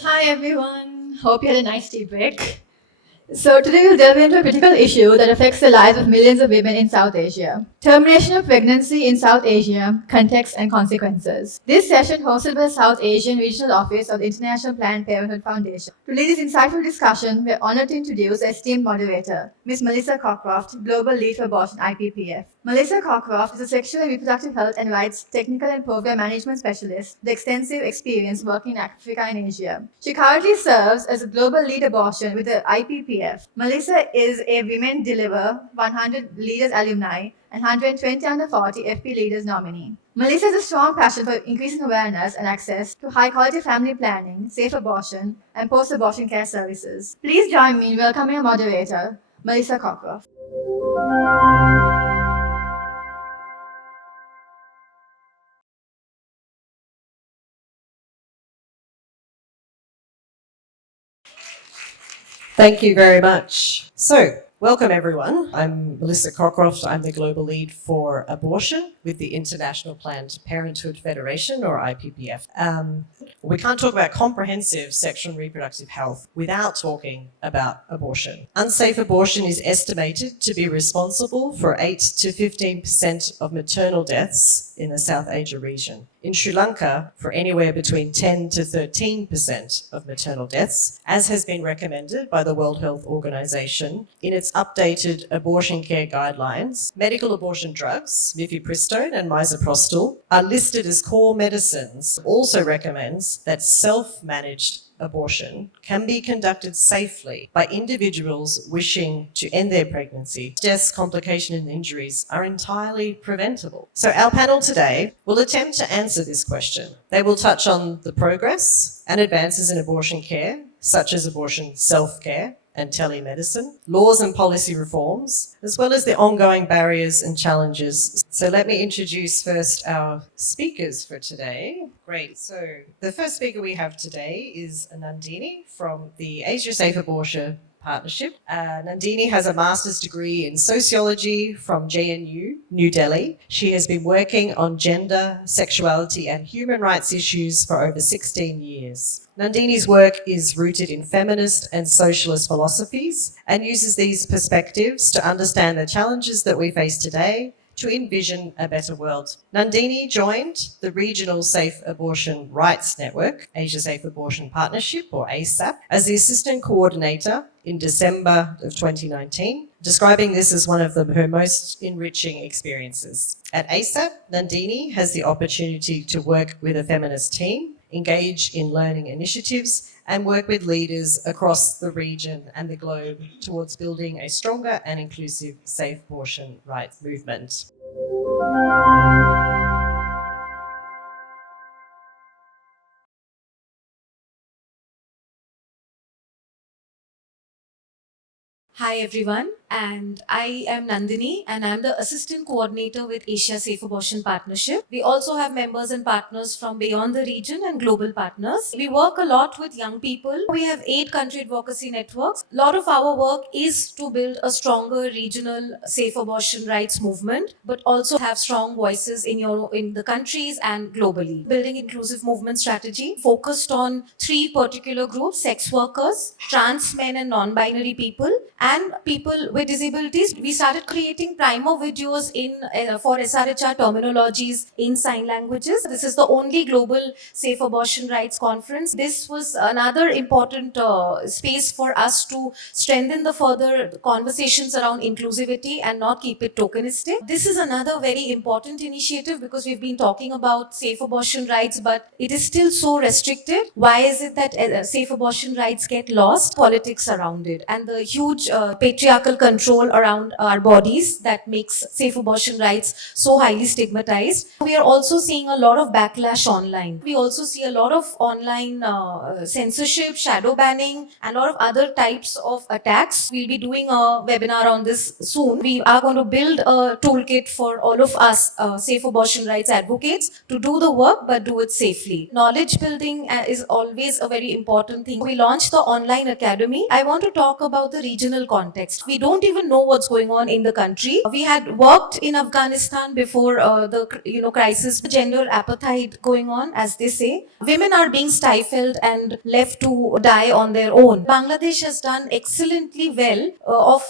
Hi everyone, hope you had a nice tea break. So today we'll delve into a critical issue that affects the lives of millions of women in South Asia. Termination of pregnancy in South Asia, context and consequences. This session hosted by the South Asian Regional Office of the International Planned Parenthood Foundation. To lead this insightful discussion, we're honored to introduce our esteemed moderator, Ms. Melissa Cockcroft, Global Lead for Abortion IPPF. Melissa Cockcroft is a sexual and reproductive health and rights technical and program management specialist with extensive experience working in Africa and Asia. She currently serves as a global lead abortion with the IPPF. Melissa is a Women Deliver 100 Leaders Alumni and 120 under 40 FP Leaders nominee. Melissa has a strong passion for increasing awareness and access to high-quality family planning, safe abortion, and post-abortion care services. Please join me in welcoming our moderator, Melissa Cockcroft. Thank you very much. So, welcome everyone. I'm Melissa Cockcroft. I'm the Global Lead for Abortion with the International Planned Parenthood Federation, or IPPF. We can't talk about comprehensive sexual and reproductive health without talking about abortion. Unsafe abortion is estimated to be responsible for 8 to 15% of maternal deaths in the South Asia region. In Sri Lanka, for anywhere between 10 to 13% of maternal deaths, as has been recommended by the World Health Organization in its updated abortion care guidelines. Medical abortion drugs, mifepristone and misoprostol, are listed as core medicines. Also recommends that self-managed abortion can be conducted safely by individuals wishing to end their pregnancy. Deaths, complications and injuries are entirely preventable. So our panel today will attempt to answer this question. They will touch on the progress and advances in abortion care, such as abortion self-care and telemedicine, laws and policy reforms, as well as the ongoing barriers and challenges. So let me introduce first our speakers for today. Great. So the first speaker we have today is Nandini from the Asia Safe Abortion Partnership. Nandini has a master's degree in sociology from JNU, New Delhi. She has been working on gender, sexuality and human rights issues for over 16 years. Nandini's work is rooted in feminist and socialist philosophies and uses these perspectives to understand the challenges that we face today to envision a better world. Nandini joined the Regional Safe Abortion Rights Network, Asia Safe Abortion Partnership, or ASAP, as the Assistant Coordinator in December of 2019, describing this as one of her most enriching experiences. At ASAP, Nandini has the opportunity to work with a feminist team, engage in learning initiatives, and work with leaders across the region and the globe towards building a stronger and inclusive safe abortion rights movement. Hi everyone, and I am Nandini and I'm the Assistant Coordinator with Asia Safe Abortion Partnership. We also have members and partners from beyond the region and global partners. We work a lot with young people. We have 8 country advocacy networks. A lot of our work is to build a stronger regional safe abortion rights movement, but also have strong voices in the countries and globally. Building inclusive movement strategy focused on 3 particular groups: sex workers, trans men and non-binary people, and people with disabilities. We started creating primer videos for SRHR terminologies in sign languages. This is the only global safe abortion rights conference. This was another important space for us to strengthen the further conversations around inclusivity and not keep it tokenistic. This is another very important initiative because we've been talking about safe abortion rights, but it is still so restricted. Why is it that safe abortion rights get lost? Politics around it and the huge patriarchal control around our bodies that makes safe abortion rights so highly stigmatized. We are also seeing a lot of backlash online. We also see a lot of online censorship, shadow banning, and a lot of other types of attacks. We'll be doing a webinar on this soon. We are going to build a toolkit for all of us safe abortion rights advocates to do the work but do it safely. Knowledge building is always a very important thing. We launched the online academy. I want to talk about the regional context. We don't don't even know what's going on in the country. We had worked in Afghanistan before the crisis, gender apartheid going on, as they say. Women are being stifled and left to die on their own. Bangladesh has done excellently well of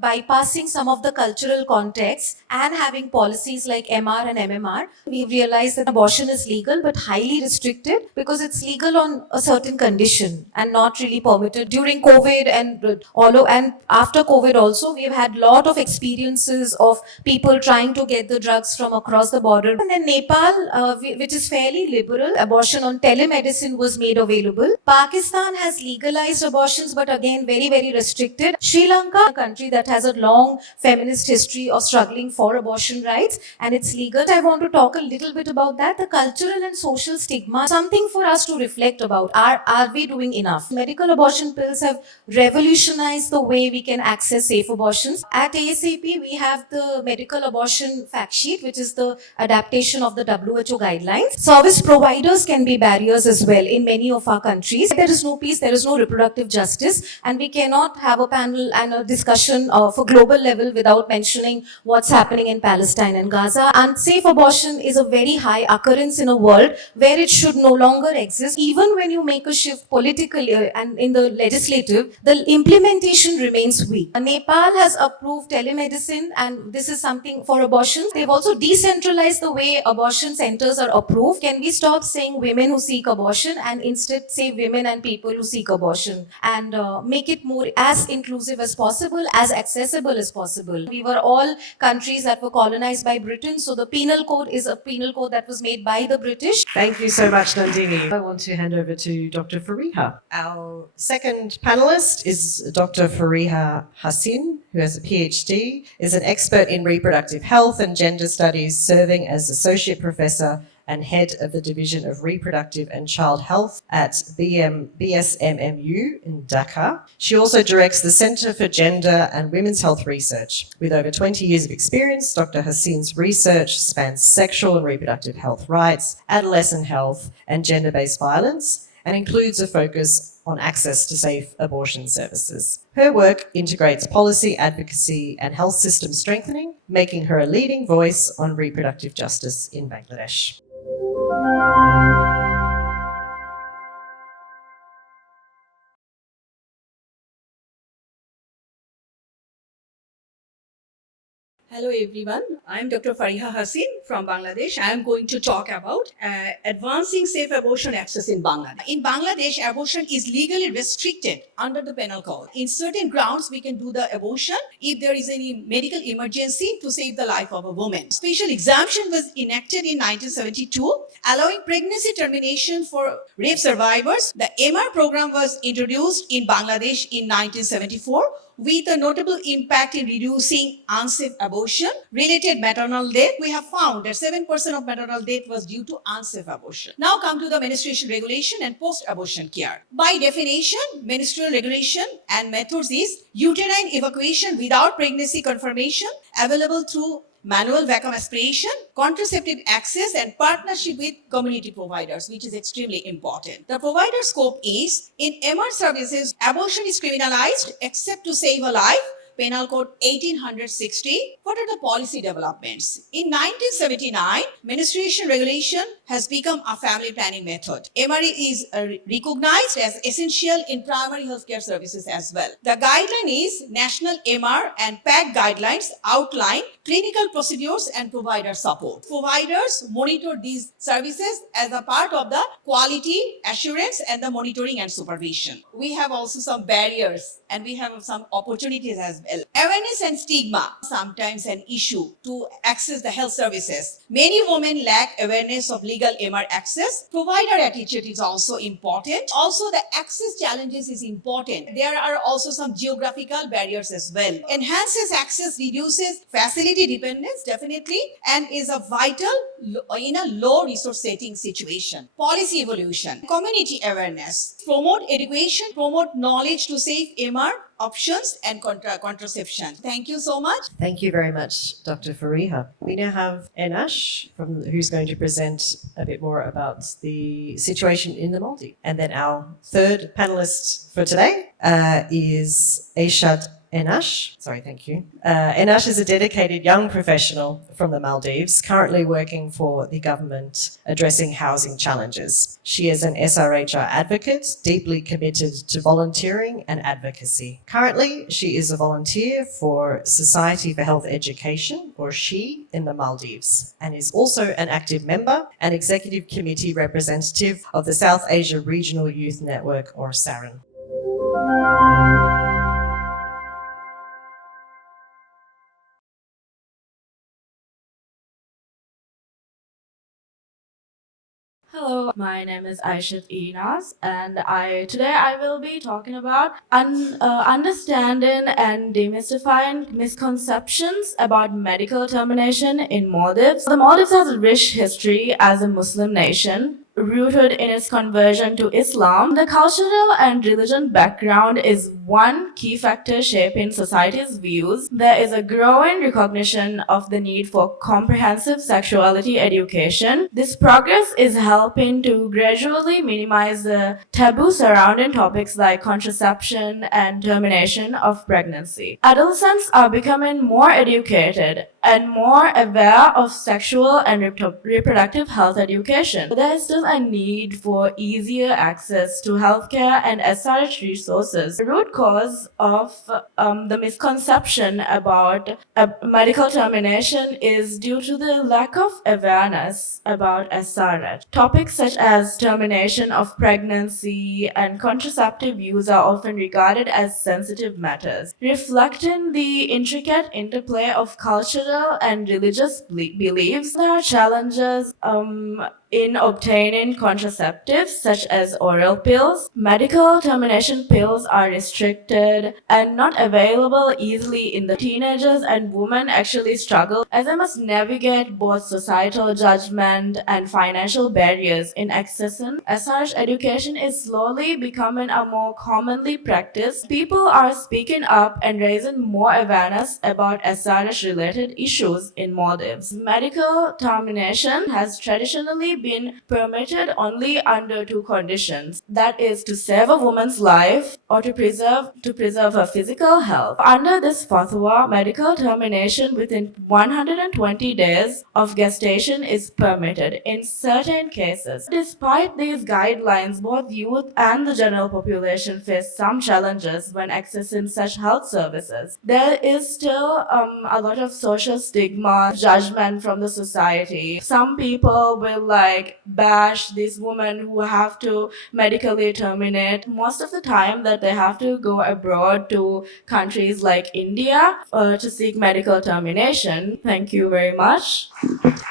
bypassing some of the cultural contexts and having policies like MR and MMR. We've realized that abortion is legal but highly restricted because it's legal on a certain condition and not really permitted. During COVID and after COVID also, we've had a lot of experiences of people trying to get the drugs from across the border. And then Nepal, which is fairly liberal, abortion on telemedicine was made available. Pakistan has legalized abortions, but again, very, very restricted. Sri Lanka, a country that has a long feminist history of struggling for abortion rights, and it's legal. I want to talk a little bit about that. The cultural and social stigma, something for us to reflect about. Are we doing enough? Medical abortion pills have revolutionized the way we can access safe abortions. At ASAP, we have the medical abortion fact sheet, which is the adaptation of the WHO guidelines. Service providers can be barriers as well in many of our countries. There is no peace, there is no reproductive justice, and we cannot have a panel and a discussion for global level without mentioning what's happening in Palestine and Gaza. Unsafe abortion is a very high occurrence in a world where it should no longer exist. Even when you make a shift politically and in the legislative, the implementation remains weak. Nepal has approved telemedicine, and this is something for abortion. They've also decentralized the way abortion centers are approved. Can we stop saying women who seek abortion and instead say women and people who seek abortion, and make it more as inclusive as possible, as accessible as possible? We were all countries that were colonized by Britain, so the penal code is a penal code that was made by the British. Thank you so much, Nandini. I want to hand over to Dr. Fariha. Our second panelist is Dr. Fariha Hassin, who has a PhD, is an expert in reproductive health and gender studies, serving as Associate Professor and Head of the Division of Reproductive and Child Health at BSMMU in Dhaka. She also directs the Centre for Gender and Women's Health Research. With over 20 years of experience, Dr. Hassin's research spans sexual and reproductive health rights, adolescent health, and gender-based violence, and includes a focus on access to safe abortion services. Her work integrates policy, advocacy, and health system strengthening, making her a leading voice on reproductive justice in Bangladesh. Hello everyone, I am Dr. Fariha Hassin from Bangladesh. I am going to talk about advancing safe abortion access in Bangladesh. In Bangladesh, abortion is legally restricted under the penal code. In certain grounds, we can do the abortion if there is any medical emergency to save the life of a woman. Special exemption was enacted in 1972, allowing pregnancy termination for rape survivors. The MR program was introduced in Bangladesh in 1974, with a notable impact in reducing unsafe abortion-related maternal death. We have found that 7% of maternal death was due to unsafe abortion. Now come to the menstruation regulation and post-abortion care. By definition, menstrual regulation and methods is uterine evacuation without pregnancy confirmation, available through manual vacuum aspiration, contraceptive access, and partnership with community providers, which is extremely important. The provider scope is, in MR services, abortion is criminalized except to save a life, Penal Code 1860. What are the policy developments? In 1979, menstruation regulation has become a family planning method. MRE is recognized as essential in primary healthcare services as well. The guideline is National MR and PAC guidelines outline clinical procedures and provider support. Providers monitor these services as a part of the quality assurance and the monitoring and supervision. We have also some barriers and we have some opportunities as well. Awareness and stigma, sometimes an issue to access the health services. Many women lack awareness of legal MR access. Provider attitude is also important. Also, the access challenges is important. There are also some geographical barriers as well. Enhances access, reduces facility dependence, definitely, and is a vital in a low resource setting situation. Policy evolution, community awareness, promote education, promote knowledge to save MR options and contraception. Thank you so much. Thank you very much, Dr. Fariha. We now have Enash, who's going to present a bit more about the situation in the Maldives. And then our third panelist for today is Aishat Enash. Sorry, thank you. Enash is a dedicated young professional from the Maldives, currently working for the government addressing housing challenges. She is an SRHR advocate, deeply committed to volunteering and advocacy. Currently, she is a volunteer for Society for Health Education, or SHE, in the Maldives, and is also an active member and executive committee representative of the South Asia Regional Youth Network, or SARN. Hello, my name is Aishat Inas, and today I will be talking about understanding and demystifying misconceptions about medical termination in Maldives. The Maldives has a rich history as a Muslim nation, rooted in its conversion to Islam. The cultural and religion background is one key factor shaping society's views. There is a growing recognition of the need for comprehensive sexuality education. This progress is helping to gradually minimize the taboo surrounding topics like contraception and termination of pregnancy. Adolescents are becoming more educated and more aware of sexual and reproductive health education. There is still a need for easier access to healthcare and SRH resources. The root cause of the misconception about medical termination is due to the lack of awareness about SRH. Topics such as termination of pregnancy and contraceptive use are often regarded as sensitive matters, reflecting the intricate interplay of cultural and religious beliefs. There are challenges in obtaining contraceptives such as oral pills. Medical termination pills are restricted and not available easily in the teenagers, and women actually struggle as they must navigate both societal judgment and financial barriers in accessing SRH. Education is slowly becoming a more commonly practiced. People are speaking up and raising more awareness about SRH related issues in Maldives. Medical termination has traditionally been permitted only under two conditions, that is, to save a woman's life or to preserve her physical health. Under this fatwa, medical termination within 120 days of gestation is permitted in certain cases. Despite these guidelines, both youth and the general population face some challenges when accessing such health services. There is still a lot of social stigma, judgment from the society. Some people will bash these women who have to medically terminate. Most of the time that they have to go abroad to countries like India to seek medical termination. Thank you very much.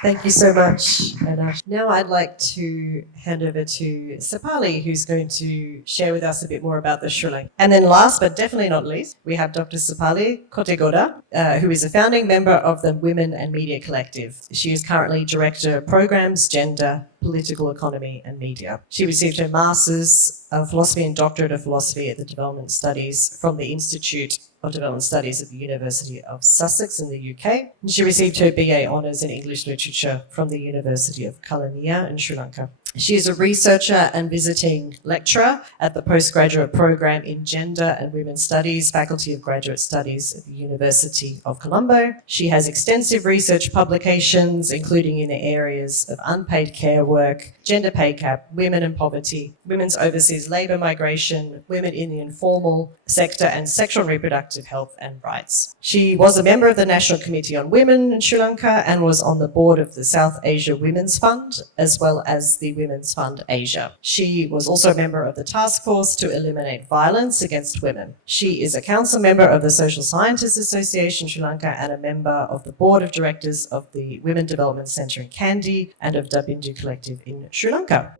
Thank you so much, Enash. Now I'd like to hand over to Sapali, who's going to share with us a bit more about the Sri Lanka. And then last but definitely not least, we have Dr. Sapali Kotegoda, who is a founding member of the Women and Media Collective. She is currently Director of Programs, Gender, Political Economy and Media. She received her Masters of Philosophy and Doctorate of Philosophy at the Development Studies from the Institute of Development Studies at the University of Sussex in the UK. And she received her BA Honours in English Literature from the University of Kelaniya in Sri Lanka. She is a researcher and visiting lecturer at the postgraduate program in Gender and Women's Studies, Faculty of Graduate Studies at the University of Colombo. She has extensive research publications, including in the areas of unpaid care work, gender pay gap, women and poverty, women's overseas labour migration, women in the informal sector, and sexual and reproductive health and rights. She was a member of the National Committee on Women in Sri Lanka and was on the board of the South Asia Women's Fund, as well as the Women's Fund Asia. She was also a member of the Task Force to Eliminate Violence Against Women. She is a council member of the Social Scientists Association Sri Lanka and a member of the board of directors of the Women Development Centre in Kandy and of Dabindu Collective in Sri Lanka.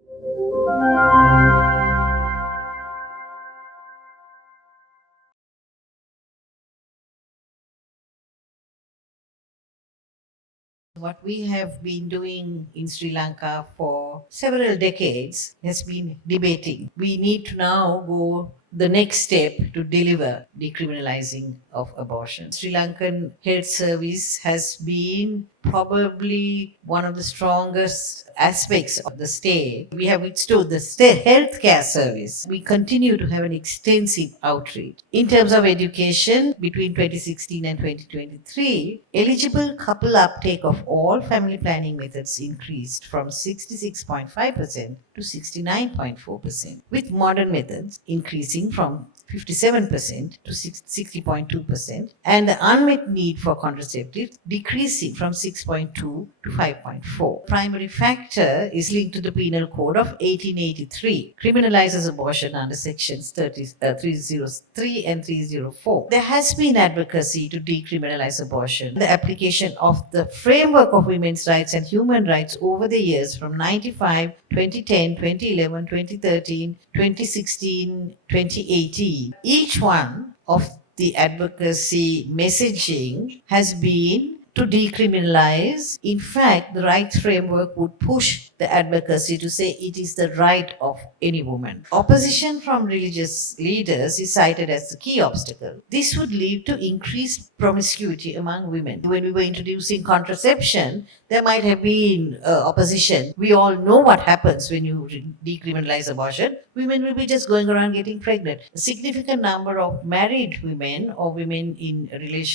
What we have been doing in Sri Lanka for several decades has been debating. We need to now go the next step to deliver decriminalizing of abortion. Sri Lankan Health Service has been probably one of the strongest aspects of the state. We have withstood the state healthcare service. We continue to have an extensive outreach. In terms of education, between 2016 and 2023, eligible couple uptake of all family planning methods increased from 66.5% to 69.4%, with modern methods increasing from 57% to 60.2%, and the unmet need for contraceptives decreasing from 6.2 to 5.4. Primary factor is linked to the Penal Code of 1883, criminalizes abortion under sections 303 and 304. There has been advocacy to decriminalize abortion. The application of the framework of women's rights and human rights over the years from 95, 2010, 2011, 2013, 2016, 2018. Each one of the advocacy messaging has been to decriminalize. In fact, the rights framework would push the advocacy to say it is the right of any woman. Opposition from religious leaders is cited as the key obstacle. This would lead to increased promiscuity among women. When we were introducing contraception, there might have been opposition. We all know what happens when you decriminalize abortion. Women will be just going around getting pregnant. A significant number of married women or women in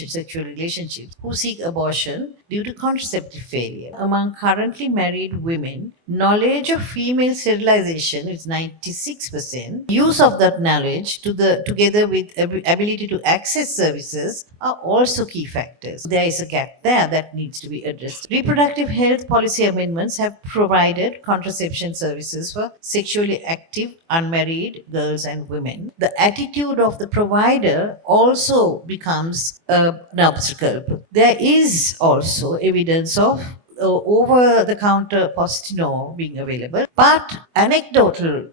sexual relationships who seek abortion due to contraceptive failure. Among currently married women, knowledge of female sterilization is 96%. Use of that knowledge together with ability to access services are also key factors. There is a gap there that needs to be addressed. Reproductive health policy amendments have provided contraception services for sexually active unmarried girls and women. The attitude of the provider also becomes an obstacle. There is also evidence of over-the-counter Postino being available, but anecdotal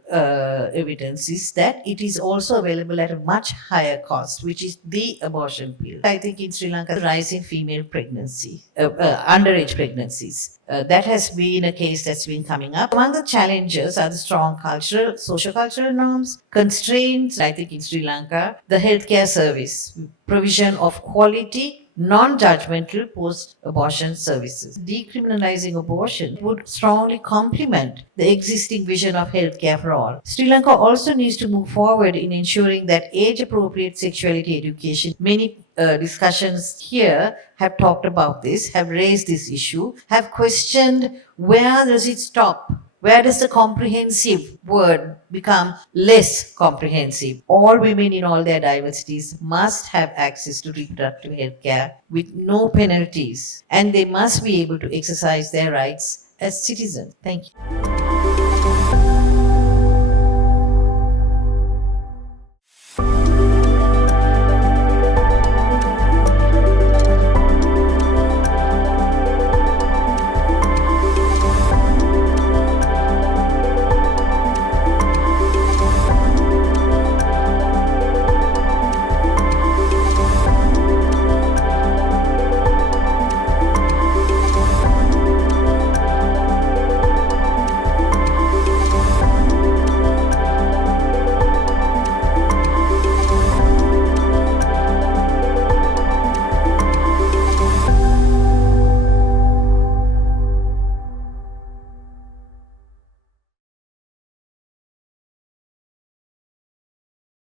evidence is that it is also available at a much higher cost, which is the abortion pill. I think in Sri Lanka, the rise in female pregnancy, underage pregnancies, that has been a case that's been coming up. Among the challenges are the strong social-cultural norms, constraints, I think in Sri Lanka, the healthcare service, provision of quality, non-judgmental post-abortion services. Decriminalizing abortion would strongly complement the existing vision of healthcare for all. Sri Lanka also needs to move forward in ensuring that age-appropriate sexuality education. Many discussions here have talked about this, have raised this issue, have questioned where does it stop? Where does the comprehensive word become less comprehensive? All women in all their diversities must have access to reproductive health care with no penalties, and they must be able to exercise their rights as citizens. Thank you.